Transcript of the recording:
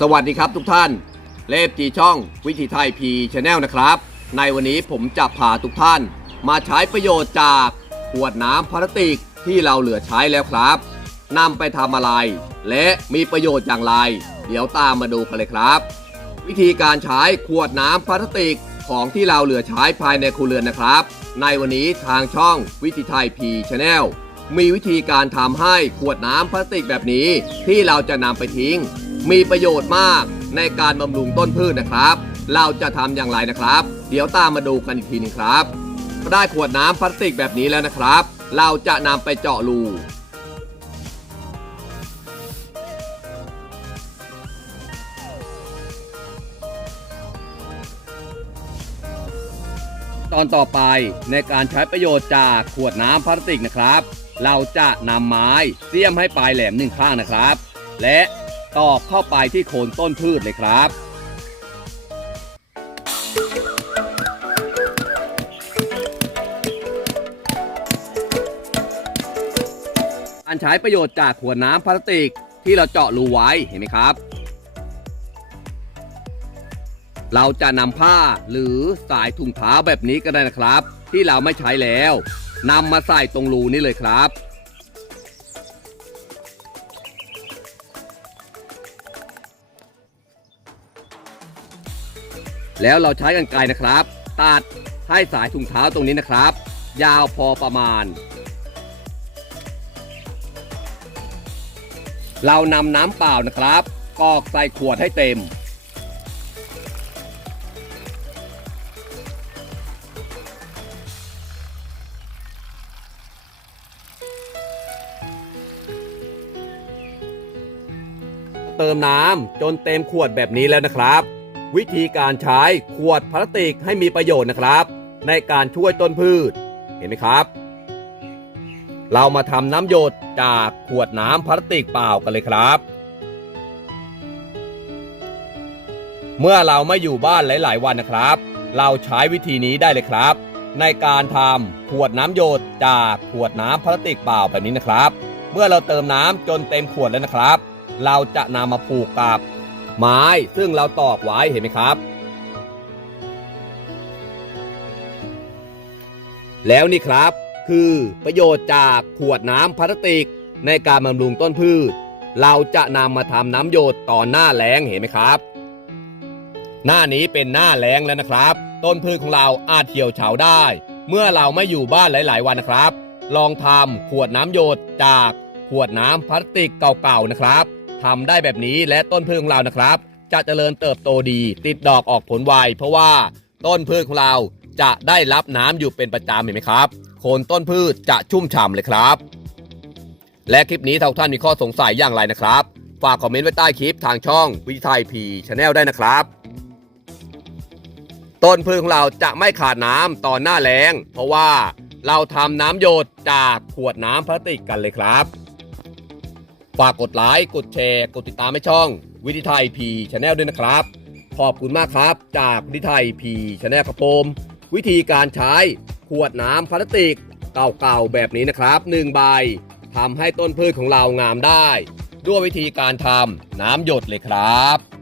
สวัสดีครับทุกท่าน เลฟจีช่องวิถีไทยพีชาแนลนะครับ ในวันนี้ผมจะพาทุกท่าน มาใช้ประโยชน์จากขวดน้ำพลาสติกที่เราเหลือใช้แล้วครับนำไปทำอะไร และมีประโยชน์อย่างไร เดี๋ยวตามมาดูกันเลยครับ วิธีการใช้ขวดน้ำพลาสติกของที่เราเหลือใช้ภายในครัวเรือนนะครับ ในวันนี้ทางช่องวิถีไทยพีชาแนลมีวิธีการทำให้ขวดน้ำพลาสติกแบบนี้ที่เราจะนำไปทิ้ง มีประโยชน์มากในการบำรุงต้นพืชนะครับ เราจะทำอย่างไรนะครับ เดี๋ยวตามมาดูกันอีกทีหนึงครับ ได้ขวดน้ำพลาสติกแบบนี้แล้วนะครับ เราจะนำไปเจาะรูตอนต่อไปในการใช้ประโยชน์จากขวดน้ำพลาสติกนะครับ เราจะนำไม้เสียมให้ปลายแหลมหนึ่งข้างนะครับ และ ตอกเข้าไปที่โคนต้นพืชเลยครับการใช้ประโยชน์จากขวดน้ำพลาสติกที่เราเจาะรูไว้เห็นไหมครับ เราจะนำผ้าหรือสายถุงเท้าแบบนี้ก็ได้นะครับ ที่เราไม่ใช้แล้วนำมาใส่ตรงรูนี้เลยครับ แล้วเราใช้กันไกรนะครับ ตัดให้สายถุงเท้าตรงนี้นะครับ ยาวพอประมาณ เรานำน้ำเปล่านะครับกอกใส่ขวดให้เต็ม เติมน้ำจนเต็มขวดแบบนี้แล้วนะครับ วิธีการใช้ขวดพลาสติกให้มีประโยชน์นะครับ ในการช่วยต้นพืชเห็นไหมครับ เรามาทำน้ำหยดจากขวดน้ำพลาสติกเปล่ากันเลยครับ เมื่อเราไม่อยู่บ้านหลาย ๆ วันนะครับ เราใช้วิธีนี้ได้เลยครับ ในการทำขวดน้ำหยดจากขวดน้ำพลาสติกเปล่าแบบนี้นะครับ เมื่อเราเติมน้ำจนเต็มขวดแล้วนะครับ เราจะนำมาผูกกับ ไม้ซึ่งเราตอกไว้เห็นไหมครับ แล้วนี่ครับ คือประโยชน์จากขวดน้ำพลาสติกในการบำรุงต้นพืช เราจะนำมาทำน้ำหยดตอนหน้าแล้งเห็นไหมครับ หน้านี้เป็นหน้าแล้งแล้วนะครับ ต้นพืชของเราอาจเหี่ยวเฉาได้ เมื่อเราไม่อยู่บ้านหลาย ๆ วันนะครับ ลองทำขวดน้ำหยดจากขวดน้ำพลาสติกเก่าๆนะครับ ทำได้แบบนี้และต้นพืชของเรานะครับ จะเจริญเติบโตดี ติดดอกออกผลไวเพราะว่าต้นพืชของเราจะได้รับน้ำอยู่เป็นประจำเห็นไหมครับโคนต้นพืชจะชุ่มฉ่ำเลยครับ และคลิปนี้ถ้าท่านมีข้อสงสัยอย่างไรนะครับ ฝากคอมเมนต์ไว้ใต้คลิปทางช่องวิทยไทยพีชาแนลได้นะครับต้นพืชของเราจะไม่ขาดน้ำตอนหน้าแล้ง เพราะว่าเราทำน้ำหยดจากขวดน้ำพลาสติกกันเลยครับ ฝากกดไลค์กดแชร์ กดติดตามให้ช่อง วิทีไทยพีชาแนลด้วยนะครับ ขอบคุณมากครับ จากวิทีไทยพีชาแนลครับผมวิธีการใช้ขวดน้ำพลาสติกเก่าๆแบบนี้นะครับ1ใบทำให้ต้นพืชของเรางามได้ ด้วยวิธีการทำน้ำหยดเลยครับ